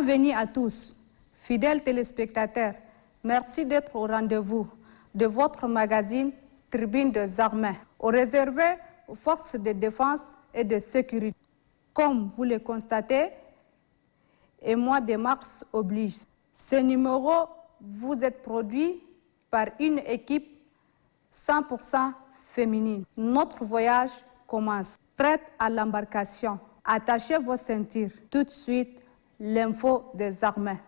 Bienvenue à tous, fidèles téléspectateurs. Merci d'être au rendez-vous de votre magazine Tribune des Armées, réservé aux forces de défense et de sécurité. Comme vous le constatez, et mois de mars oblige. Ce numéro vous est produit par une équipe 100% féminine. Notre voyage commence. Prête à l'embarcation. Attachez vos ceintures. Tout de suite, l'info des armées.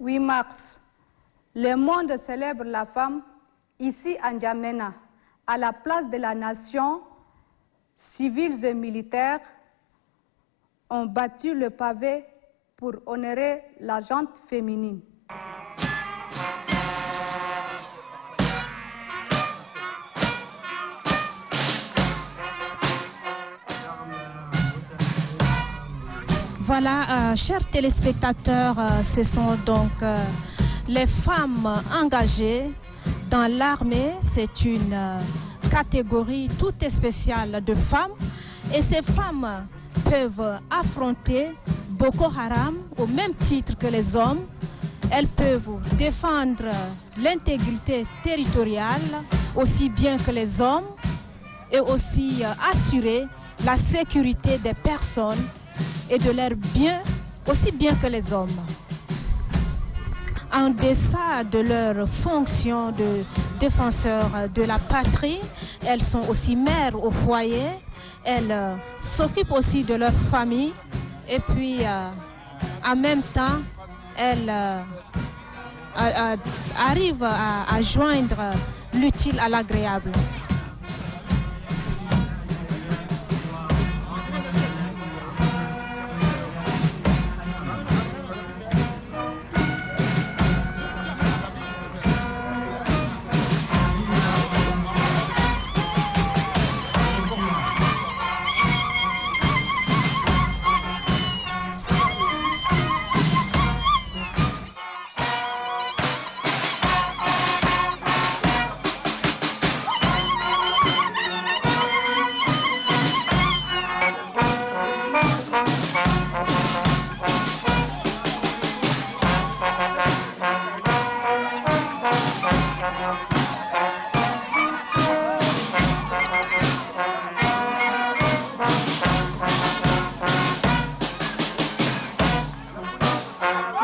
8 mars, le monde célèbre la femme ici à N'Djamena, à la place de la nation. Civils et militaires ont battu le pavé pour honorer la gente féminine. Voilà, chers téléspectateurs, ce sont donc les femmes engagées dans l'armée. C'est une catégorie toute spéciale de femmes. Et ces femmes peuvent affronter Boko Haram au même titre que les hommes. Elles peuvent défendre l'intégrité territoriale aussi bien que les hommes et aussi assurer la sécurité des personnes et de leurs biens aussi bien que les hommes. En deçà de leur fonction de défenseurs de la patrie, elles sont aussi mères au foyer, elles s'occupent aussi de leur famille et puis en même temps elles arrivent à joindre l'utile à l'agréable.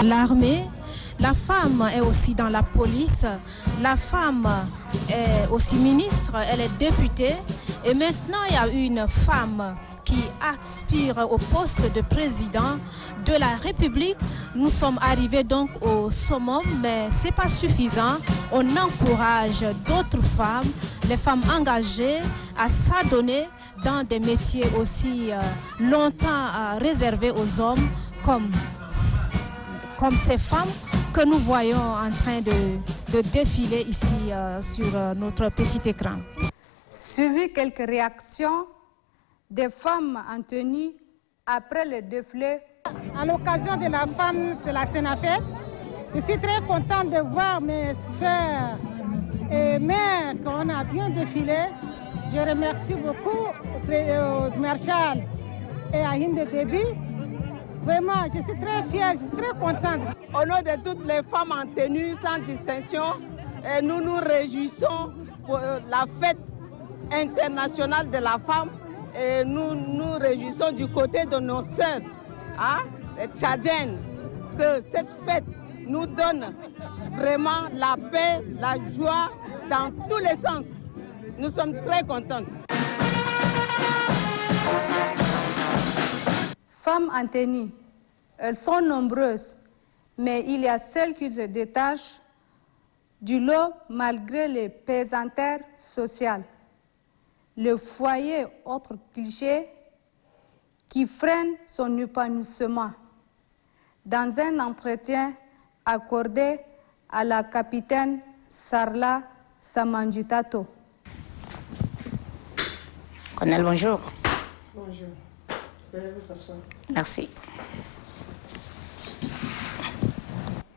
L'armée, la femme est aussi dans la police, la femme est aussi ministre, elle est députée et maintenant il y a une femme qui aspire au poste de président de la République. Nous sommes arrivés donc au summum, mais ce n'est pas suffisant. On encourage d'autres femmes, les femmes engagées, à s'adonner dans des métiers aussi longtemps réservés aux hommes comme ces femmes que nous voyons en train de défiler ici sur notre petit écran. Suivi quelques réactions des femmes en tenue après le défilé. À l'occasion de la femme de la Sénapep, je suis très contente de voir mes soeurs et mères qu'on a bien défilé. Je remercie beaucoup au Marshal et à Hinde Déby. Vraiment, je suis très fière, je suis très contente. Au nom de toutes les femmes en tenue sans distinction, nous nous réjouissons pour la fête internationale de la femme et nous nous réjouissons du côté de nos sœurs, les Tchadiennes, que cette fête nous donne vraiment la paix, la joie dans tous les sens. Nous sommes très contentes. Femmes en tenue, elles sont nombreuses, mais il y a celles qui se détachent du lot malgré les pesanteurs sociales. Le foyer, autre cliché, qui freine son épanouissement. Dans un entretien accordé à la capitaine Sarla Samandjitato. Colonel, bonjour. Bonjour. Veuillez vous asseoir. Merci.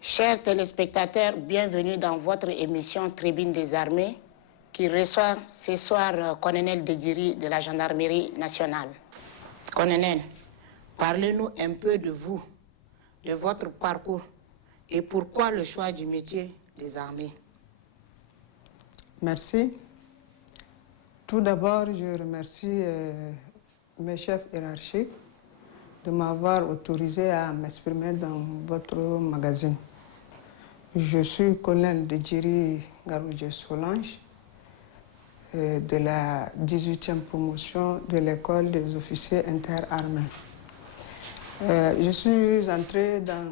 Chers téléspectateurs, bienvenue dans votre émission Tribune des Armées qui reçoit ce soir Colonel Dediri de la Gendarmerie nationale. Colonel, parlez-nous un peu de vous, de votre parcours et pourquoi le choix du métier des armées. Merci. Tout d'abord, je remercie mes chefs hiérarchiques de m'avoir autorisé à m'exprimer dans votre magazine. Je suis colonel de Djiri Garoudje Solange, de la 18e promotion de l'école des officiers interarmés. Je suis entrée dans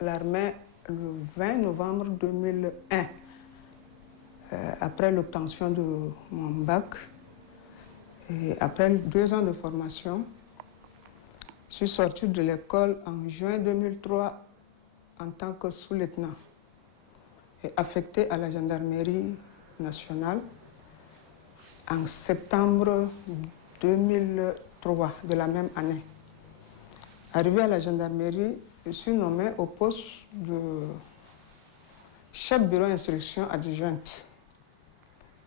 l'armée le 20 novembre 2001, après l'obtention de mon bac. Et après 2 ans de formation, je suis sortie de l'école en juin 2003 en tant que sous-lieutenant et affectée à la gendarmerie nationale en septembre 2003 de la même année. Arrivée à la gendarmerie, je suis nommée au poste de chef bureau instruction adjointe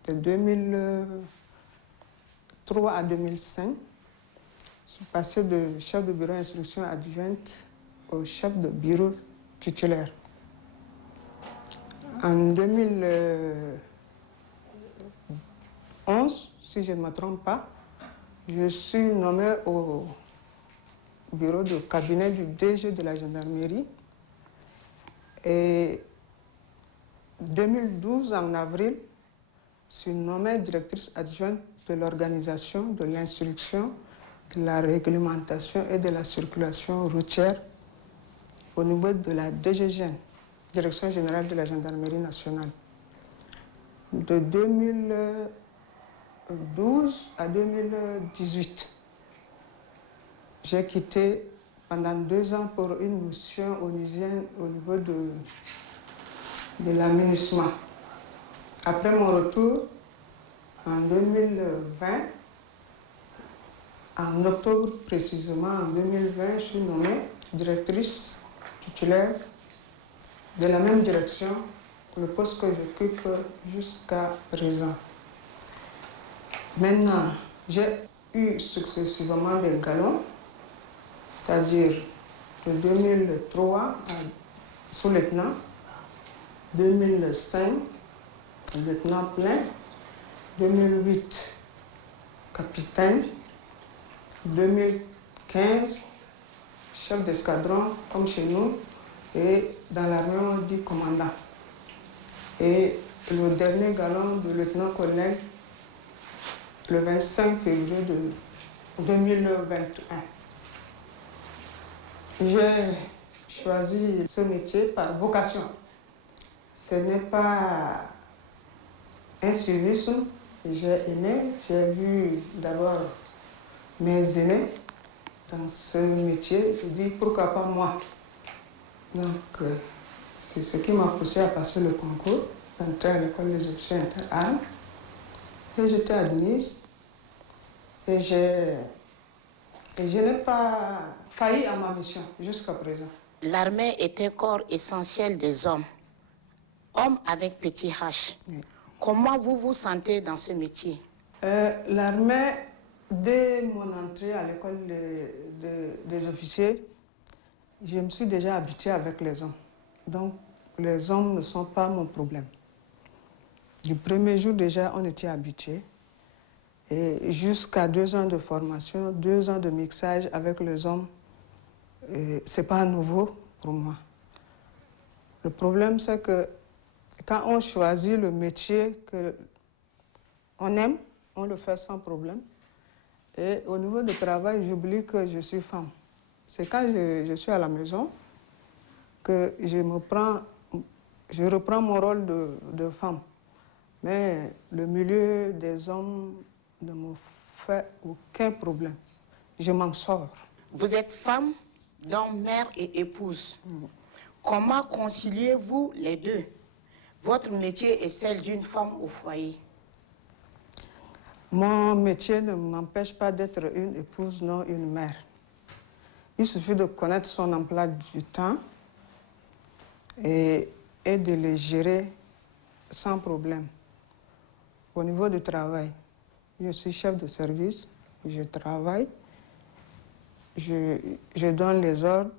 de 2003 à 2005. Je suis passée de chef de bureau instruction adjointe au chef de bureau titulaire. En 2011, si je ne me trompe pas, je suis nommée au bureau de cabinet du DG de la gendarmerie. Et 2012, en avril, je suis nommée directrice adjointe de l'organisation de l'instruction, de la réglementation et de la circulation routière au niveau de la DGGN, Direction générale de la gendarmerie nationale. De 2012 à 2018, j'ai quitté pendant 2 ans pour une mission onusienne au niveau de l'aménagement. Après mon retour, en 2020, en octobre précisément, en 2020, je suis nommée directrice titulaire de la même direction, le poste que j'occupe jusqu'à présent. Maintenant, j'ai eu successivement des galons, c'est-à-dire de 2003 à sous-lieutenant, 2005 lieutenant plein, 2008 capitaine, 2015 chef d'escadron comme chez nous, et dans l'armée on dit commandant. Et le dernier galon de lieutenant-colonel le 25 février de 2021. J'ai choisi ce métier par vocation. Ce n'est pas un suivisme. J'ai aimé, j'ai vu d'abord mes aînés dans ce métier. Je dis pourquoi pas moi. Donc c'est ce qui m'a poussé à passer le concours, d'entrer à l'école des officiers interarmes. Et j'étais admise et je n'ai pas failli à ma mission jusqu'à présent. L'armée est un corps essentiel des hommes, hommes avec petit H. Oui. Comment vous vous sentez dans ce métier? L'armée, dès mon entrée à l'école des officiers, je me suis déjà habituée avec les hommes. Donc, les hommes ne sont pas mon problème. Du premier jour déjà, on était habitués. Et jusqu'à 2 ans de formation, 2 ans de mixage avec les hommes, ce n'est pas nouveau pour moi. Le problème, c'est que quand on choisit le métier qu'on aime, on le fait sans problème. Et au niveau du travail, j'oublie que je suis femme. C'est quand je suis à la maison que je reprends mon rôle de femme. Mais le milieu des hommes ne me fait aucun problème. Je m'en sors. Vous êtes femme, donc mère et épouse. Comment conciliez-vous les deux? Votre métier est celle d'une femme au foyer. Mon métier ne m'empêche pas d'être une épouse, non une mère. Il suffit de connaître son emploi du temps et de le gérer sans problème. Au niveau du travail, je suis chef de service. je travaille, je donne les ordres,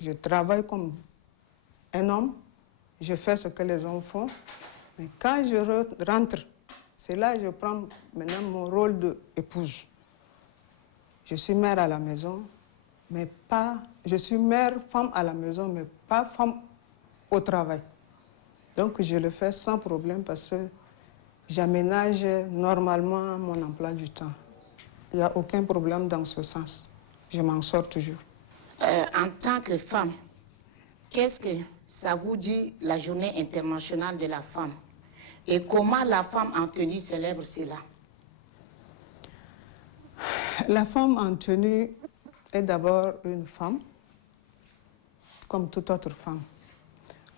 je travaille comme un homme, je fais ce que les hommes font. Mais quand je rentre, c'est là que je prends maintenant mon rôle d'épouse. Je suis mère à la maison, mais pas... Je suis mère, femme à la maison, mais pas femme au travail. Donc je le fais sans problème parce que j'aménage normalement mon emploi du temps. Il n'y a aucun problème dans ce sens. Je m'en sors toujours. En tant que femme, qu'est-ce que ça vous dit la journée internationale de la femme? Et comment la femme en tenue célèbre cela? La femme en tenue est d'abord une femme, comme toute autre femme.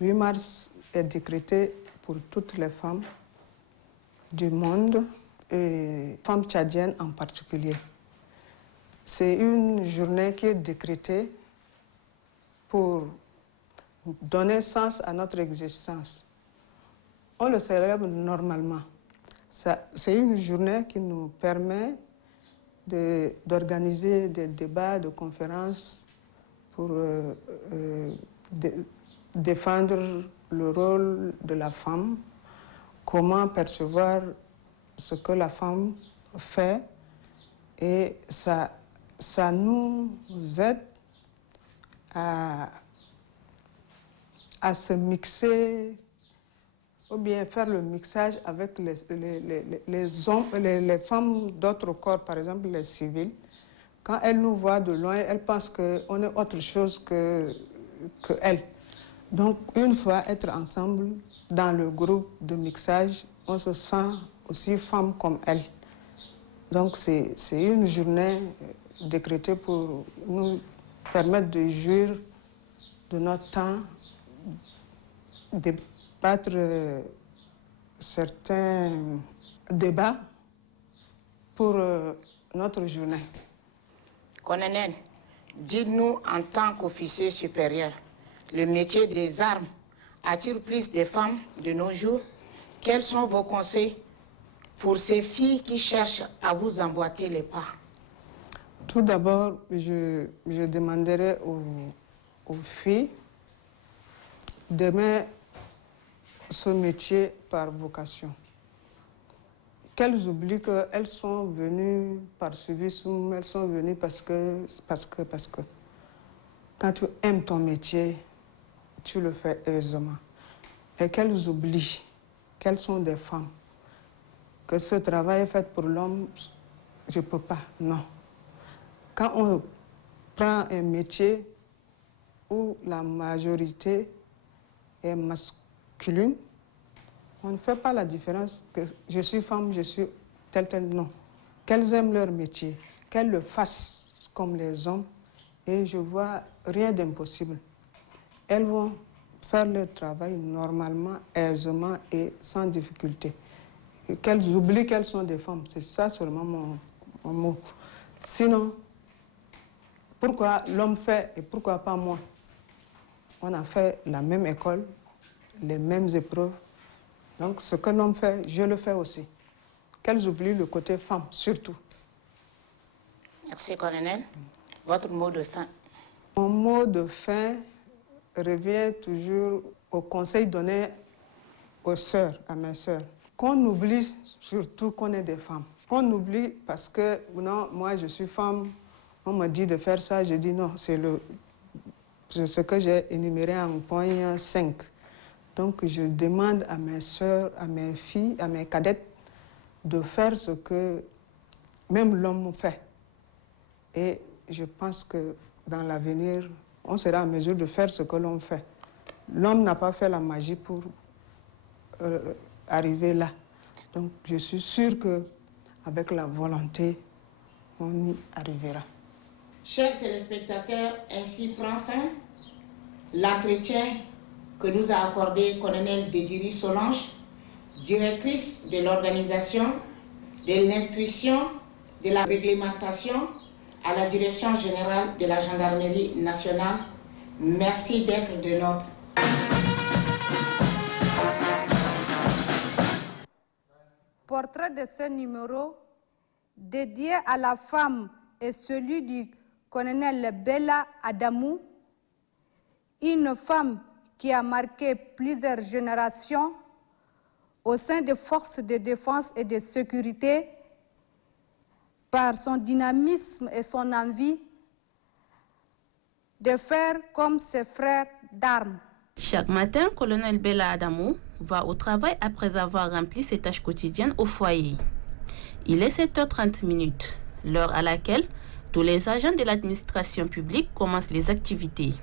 8 mars est décrété pour toutes les femmes du monde, et femmes tchadiennes en particulier. C'est une journée qui est décrétée pour donner sens à notre existence. On le célèbre normalement. C'est une journée qui nous permet d'organiser des débats, de conférences pour défendre le rôle de la femme, comment percevoir ce que la femme fait, et ça nous aide à se mixer, ou bien faire le mixage avec les femmes d'autres corps, par exemple les civils. Quand elles nous voient de loin, elles pensent qu'on est autre chose que elles. Donc, une fois être ensemble dans le groupe de mixage, on se sent aussi femme comme elles. Donc, c'est une journée décrétée pour nous permettre de jouir de notre temps, débattre certains débats pour notre journée. Colonel, dites-nous en tant qu'officier supérieur, le métier des armes attire plus de femmes de nos jours. Quels sont vos conseils pour ces filles qui cherchent à vous emboîter les pas? Tout d'abord, je demanderai aux filles d'aimer ce métier par vocation. Qu'elles oublient qu'elles sont venues par civisme, elles sont venues parce que. Quand tu aimes ton métier, tu le fais aisément. Et qu'elles oublient qu'elles sont des femmes, que ce travail est fait pour l'homme, je ne peux pas, non. Quand on prend un métier où la majorité est masculine, on ne fait pas la différence que je suis femme, je suis tel, non. Qu'elles aiment leur métier, qu'elles le fassent comme les hommes, et je vois rien d'impossible. Elles vont faire leur travail normalement, aisément et sans difficulté. Qu'elles oublient qu'elles sont des femmes, c'est ça seulement mon mot. Sinon, pourquoi l'homme fait et pourquoi pas moi? On a fait la même école, les mêmes épreuves. Donc ce que l'homme fait, je le fais aussi. Qu'elles oublient le côté femme, surtout. Merci, colonel. Votre mot de fin? Mon mot de fin revient toujours au conseil donné aux sœurs, à mes sœurs. Qu'on oublie surtout qu'on est des femmes. Qu'on oublie parce que, non, moi je suis femme, on me dit de faire ça, je dis non, c'est ce que j'ai énuméré en point 5. Donc je demande à mes sœurs, à mes filles, à mes cadettes de faire ce que même l'homme fait. Et je pense que dans l'avenir, on sera en mesure de faire ce que l'homme fait. L'homme n'a pas fait la magie pour arriver là. Donc je suis sûre qu'avec la volonté, on y arrivera. Chers téléspectateurs, ainsi prend fin l'entretien que nous a accordé colonel Dédiri Solange, directrice de l'organisation, de l'instruction, de la réglementation à la direction générale de la gendarmerie nationale. Merci d'être de notre. Portrait de ce numéro dédié à la femme est celui du colonel Bella Adamou, une femme qui a marqué plusieurs générations au sein des forces de défense et de sécurité par son dynamisme et son envie de faire comme ses frères d'armes. Chaque matin, colonel Bella Adamou va au travail après avoir rempli ses tâches quotidiennes au foyer. Il est 7h30, l'heure à laquelle tous les agents de l'administration publique commencent les activités.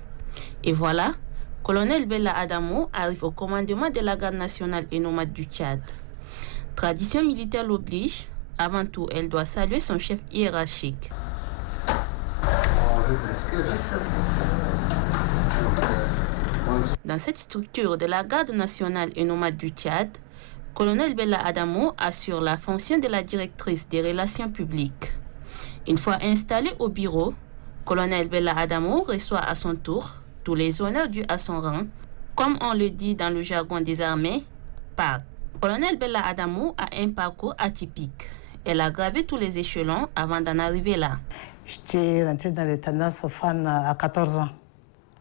Et voilà, colonel Bella Adamou arrive au commandement de la garde nationale et nomade du Tchad. Tradition militaire l'oblige, avant tout elle doit saluer son chef hiérarchique. Dans cette structure de la garde nationale et nomade du Tchad, colonel Bella Adamou assure la fonction de la directrice des relations publiques. Une fois installé au bureau, colonel Bella Adamou reçoit à son tour tous les honneurs dus à son rang, comme on le dit dans le jargon des armées, PAC. Colonel Bella Adamou a un parcours atypique. Elle a gravé tous les échelons avant d'en arriver là. J'étais rentrée dans les tendances FAN à 14 ans.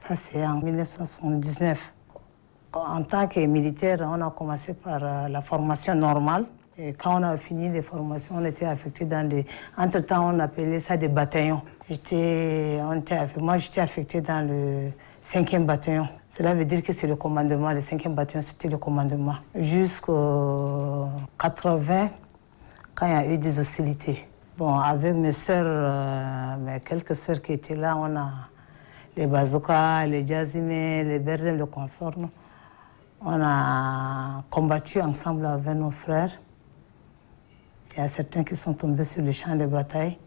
Ça, c'est en 1979. En tant que militaire, on a commencé par la formation normale. Et quand on a fini les formations, on était affecté dans des... Entre-temps, on appelait ça des bataillons. Moi, j'étais affecté dans le 5e bataillon. Cela veut dire que c'est le commandement. Le 5e bataillon, c'était le commandement. Jusqu'au 80, quand il y a eu des hostilités. Bon, avec mes sœurs, mes quelques sœurs qui étaient là, on a les bazookas, les jazimés, les berdem, le consort. On a combattu ensemble avec nos frères. Il y a certains qui sont tombés sur le champ de bataille.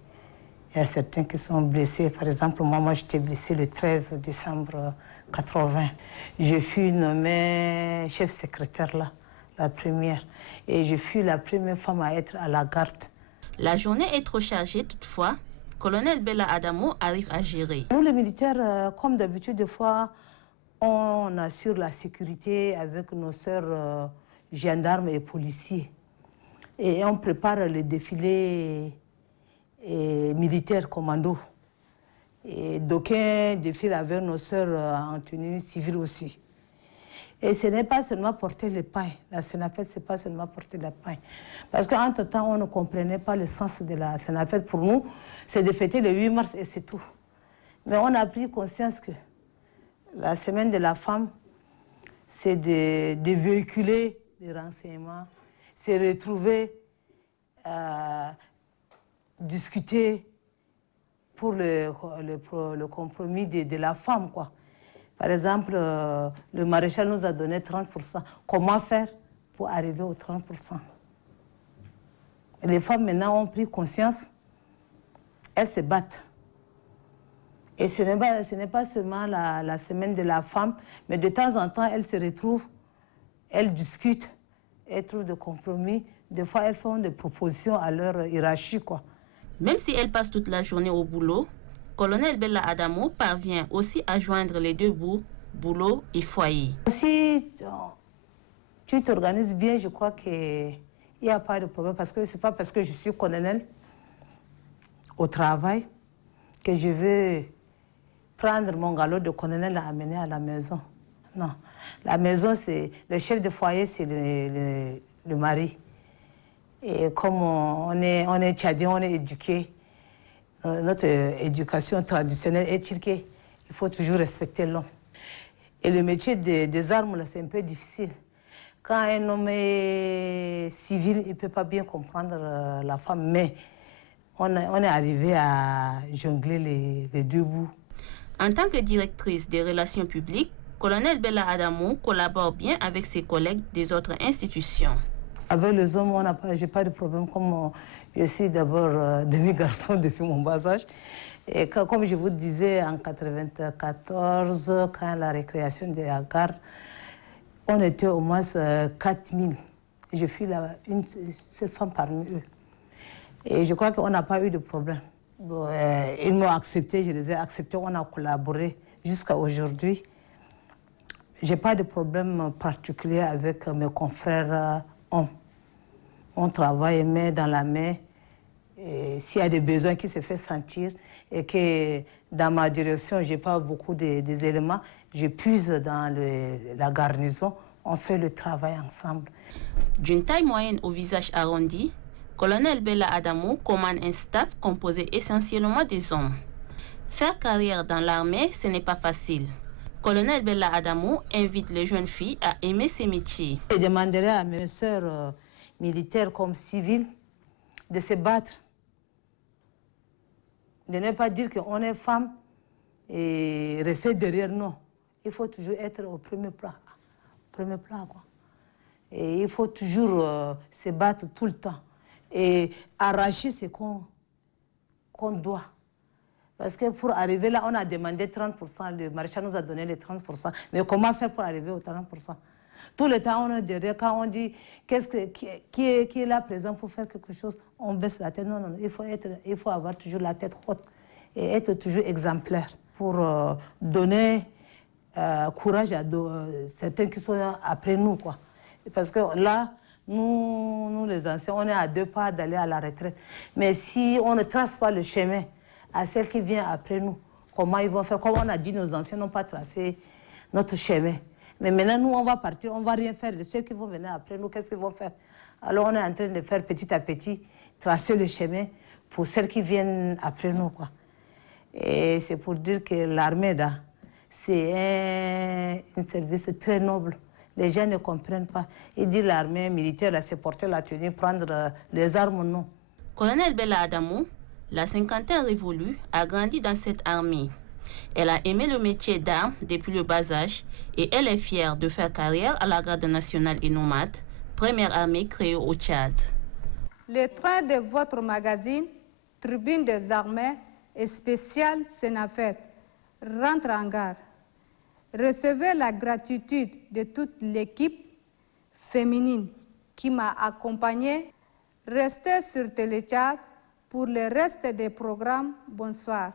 Il y a certains qui sont blessés. Par exemple, moi j'étais blessé le 13 décembre 80. Je fus nommée chef secrétaire là, la première. Et je fus la première femme à être à la garde. La journée est trop chargée toutefois. Colonel Bella Adamou arrive à gérer. Nous les militaires, comme d'habitude, des fois, on assure la sécurité avec nos sœurs gendarmes et policiers. Et on prépare le défilé militaire commando. Et d'aucuns défilent avec nos sœurs en tenue civile aussi. Et ce n'est pas seulement porter les pains. La Sénafette, ce n'est pas seulement porter les pains. Parce qu'entre-temps, on ne comprenait pas le sens de la Sénafette. Pour nous, c'est de fêter le 8 mars et c'est tout. Mais on a pris conscience que la semaine de la femme, c'est de véhiculer des renseignements, c'est retrouver, discuter pour le compromis de la femme, quoi. Par exemple, le maréchal nous a donné 30%. Comment faire pour arriver aux 30%? Et les femmes maintenant ont pris conscience, elles se battent. Et ce n'est pas seulement la semaine de la femme, mais de temps en temps, elles se retrouvent, elles discutent, elles trouvent des compromis. Des fois, elles font des propositions à leur hiérarchie, quoi. Même si elle passe toute la journée au boulot, colonel Bella Adamou parvient aussi à joindre les deux bouts, boulot et foyer. Si tu t'organises bien, je crois qu'il n'y a pas de problème, parce que ce n'est pas parce que je suis colonel au travail que je veux prendre mon galop de colonel et l'amener à la maison. Non. La maison, c'est le chef de foyer, c'est le mari. Et comme on est tchadien, on est éduqué, notre éducation traditionnelle est telle qu'il faut toujours respecter l'homme. Et le métier des armes, c'est un peu difficile. Quand un homme est civil, il ne peut pas bien comprendre la femme, mais on est arrivé à jongler les deux bouts. En tant que directrice des relations publiques, colonel Bella Adamou collabore bien avec ses collègues des autres institutions. Avec les hommes, je n'ai pas de problème, comme je suis d'abord demi-garçon depuis mon bas âge. Et comme je vous disais, en 1994, quand la récréation de la garde, on était au moins 4000. Je suis une seule femme parmi eux. Et je crois qu'on n'a pas eu de problème. Bon, ils m'ont accepté, je les ai acceptés, on a collaboré jusqu'à aujourd'hui. Je n'ai pas de problème particulier avec mes confrères hommes. On travaille main dans la main s'il y a des besoins qui se font sentir et que dans ma direction, je n'ai pas beaucoup des éléments, je puise dans la garnison, on fait le travail ensemble. D'une taille moyenne au visage arrondi, Colonel Bella Adamou commande un staff composé essentiellement des hommes. Faire carrière dans l'armée, ce n'est pas facile. Colonel Bella Adamou invite les jeunes filles à aimer ces métiers. Je demanderai à mes sœurs militaires comme civiles de se battre. De ne pas dire qu'on est femme et rester derrière, non. Il faut toujours être au premier plan. Quoi. Et il faut toujours se battre tout le temps. Et arracher ce qu'on doit. Parce que pour arriver là, on a demandé 30%, le maréchal nous a donné les 30%. Mais comment faire pour arriver aux 30%? Tout le temps, on est derrière, quand on dit qui est là présent pour faire quelque chose, on baisse la tête. Non, il faut avoir toujours la tête haute et être toujours exemplaire pour donner courage à certains qui sont après nous, quoi. Parce que là, nous les anciens, on est à 2 pas d'aller à la retraite. Mais si on ne trace pas le chemin à celles qui viennent après nous, comment ils vont faire? Comme on a dit, nos anciens n'ont pas tracé notre chemin. Mais maintenant, nous, on va partir, on ne va rien faire. Ceux qui vont venir après nous, qu'est-ce qu'ils vont faire? Alors, on est en train de faire petit à petit, tracer le chemin pour celles qui viennent après nous, quoi. Et c'est pour dire que l'armée, c'est un service très noble. Les gens ne comprennent pas. Ils disent l'armée militaire, c'est porter la tenue, prendre les armes, non. Colonel Bella Adamou, la cinquantaine révolue, a grandi dans cette armée. Elle a aimé le métier d'armes depuis le bas âge et elle est fière de faire carrière à la Garde nationale et nomade, première armée créée au Tchad. Le train de votre magazine, Tribune des armées et spécial Sénafet, rentre en gare. Recevez la gratitude de toute l'équipe féminine qui m'a accompagnée. Restez sur Téléchat pour le reste des programmes. Bonsoir.